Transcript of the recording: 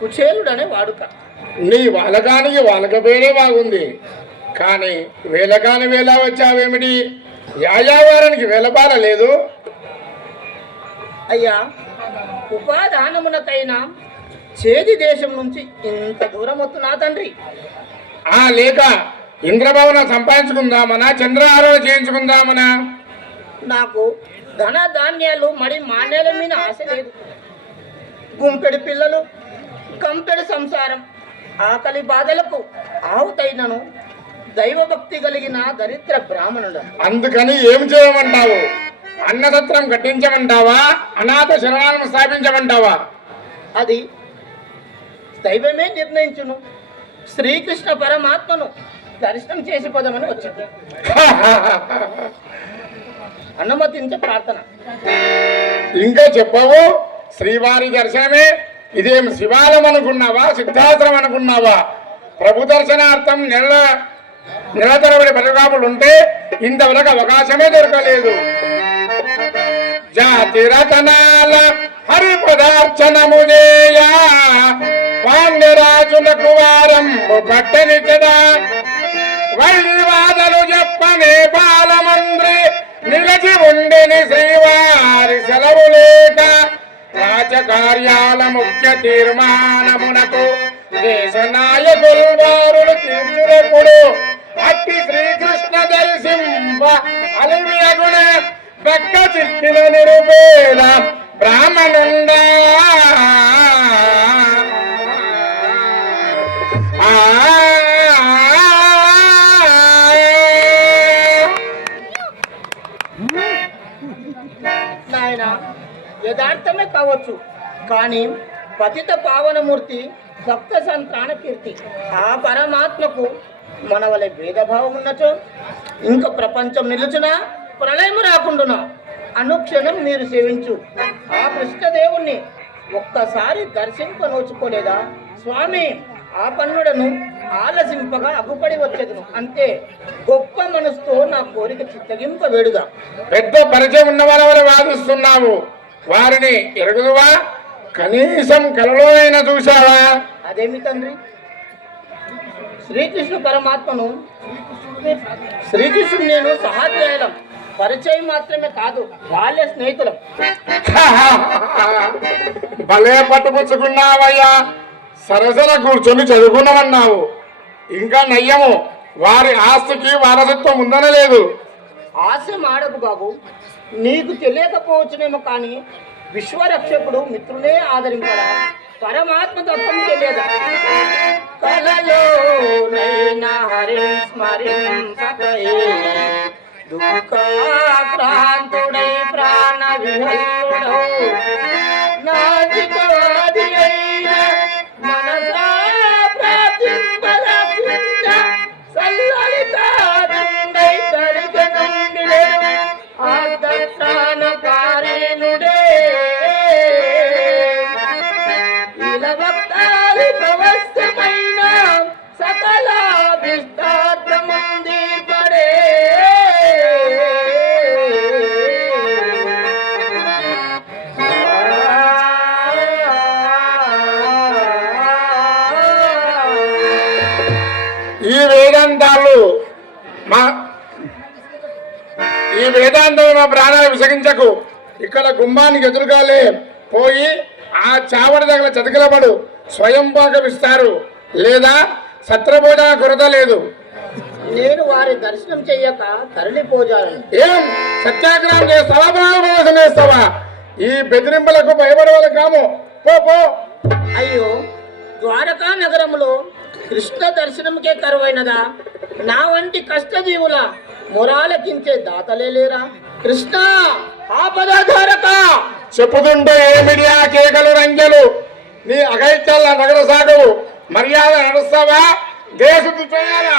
కుచేలుడనే వాడుక. నీ వాళ్ళకానికి వాళ్ళక పేరే బాగుంది, కానీ వేలకాని వేళ వచ్చావేమిటి? యాయావారానికి వేలపాల లేదు. అయ్యా, ఉపాదానమునకైనా చేది దేశం నుంచి ఇంత దూరం వస్తున్నా తండ్రి. లేక ఇంద్రభవనం సంపాదించుకుందామనా, చంద్రహారం చేయించుకుందామనా? నాకు ధన ధాన్యాలు మడి మాన్యాల మీద ఆశ లేదు. గుంపెడి పిల్లలు, కంపెడి సంసారం, ఆకలి బాధలకు ఆవుతైనను దైవభక్తి కలిగిన దరిద్ర బ్రాహ్మణుడు. అందుకని ఏం చేయమంటావు? అన్నసత్రం కట్టించమంటావా, అనాథ శరణాలను స్థాపించమంటావా? అది దైవమే నిర్ణయించును. శ్రీకృష్ణ పరమాత్మను దర్శనం చేసి పోదామని వచ్చింది. అనుమతించే ప్రార్థన. ఇంకా చెప్పవు? శ్రీవారి దర్శనమే ఇదేం శివాలయం అనుకున్నావా, సిద్ధాశ్రమం అనుకున్నావా? ప్రభు దర్శనార్థం నెల తరబడి పరగాములు ఉంటే ఇంతవరకు అవకాశమే దొరకలేదు. జాతి రతనాల హరి పదార్చనము చేయ పాండ్యరాజులకు వారం పట్టనిచ్చదా, వల్లి వాదలు చెప్పనే బాలమంద్రి నిలచి ఉండెని శ్రీవారి సెలవు లేక, రాజకార్యాల ముఖ్య తీర్మానమునకు దేశ నాయకులు వారులు తీర్చునప్పుడు అట్టి శ్రీకృష్ణ దర్శింప అలివియగుణ పక్క చిక్కిన నిరుపేద బ్రాహ్మణుండా. నాయన, యథార్థమే కావచ్చు, కానీ పతిత పావనమూర్తి భక్త సంతాన కీర్తి ఆ పరమాత్మకు మన వలె భేదభావం ఉన్నచో ఇంకా ప్రపంచం నిలుచునా, ప్రళయము రాకుండునా అనుక్షణం మీరు సేవించు ఆ కృష్ణదేవుణ్ణి ఒక్కసారి దర్శింపనోచుకోలేదా స్వామి? ఆ పన్నుడను ఆలసింపగా అగుపడి వచ్చేదను అంతే. గొప్ప మనసుతో నా కోరిక చిత్తగింప వేడుగా. పెద్ద పరిచయం ఉన్న వాళ్ళ వాదిస్తున్నావు, వారిని ఎరుగుదువా? కనీసం కలలో అయినా చూశావా? అదేమి తండ్రి, శ్రీకృష్ణ పరమాత్మను శ్రీకృష్ణుడు నేను సహాధ్యాయులం, పరిచయం మాత్రమే కాదు, బాల్య స్నేహితులం. భలే పట్టుపుచ్చుకున్నావయ్యా. సరసన కూర్చొని చదువుకున్నామన్నావు. ఇంకా నయ్యము, వారి ఆస్తికి వారసత్వం ఉందనలేదు. ఆశ మాడకు బాబు, నీకు తెలియకపోవచ్చునేమో, కానీ విశ్వరక్షకుడు మిత్రులే ఆదరింపడా, పరమాత్మ తత్వం తెలియదా? కలలో హరి స్మరింపకై దుఃఖాక్రాంతుడై ప్రాణ విహరుడౌ నాజికవాది అయిన మనసా ప్రాప్తింపలకింద సల్లలితాదుండై దరిగనుండిలెను ఆర్ధత్రాణకారీనుడే ఇలభక్తాలి ప్రవస్యమైన సకలాభిష్టార్థముంది పడే. ఈ వేదాంతాలు మా ప్రాణాలు విసగించకు. ఇక్కడ గుమ్మానికి ఎదురుగాలే పోయి ఆ చావడి దగ్గర చతికిలబడు, స్వయం పాకమిస్తారు, లేదా సత్రభోజన కొరత లేదు. నేను వారి దర్శనం చెయ్యక తరలిపోజాలను. ఏం సత్యాగ్రహం చేస్తావా, ప్రాణభోజనం చేస్తావా? ఈ బెదిరింపులకు భయపడేవాళ్ళు కాము. పో పో. అయ్యో, ద్వారకా నగరంలో కృష్ణ దర్శనంకే కరువైనదా? నా వంటి కష్టజీవుల మొరాలకించే దాతలే లేరా? కృష్ణ ఆపదాధారక చెప్పుతుంటే ఏమిడియా కేకలు రంగలు? నీ అగైత్యాల నగర సాగవు, మర్యాద నడుస్తావా? దేశ చేయాలా?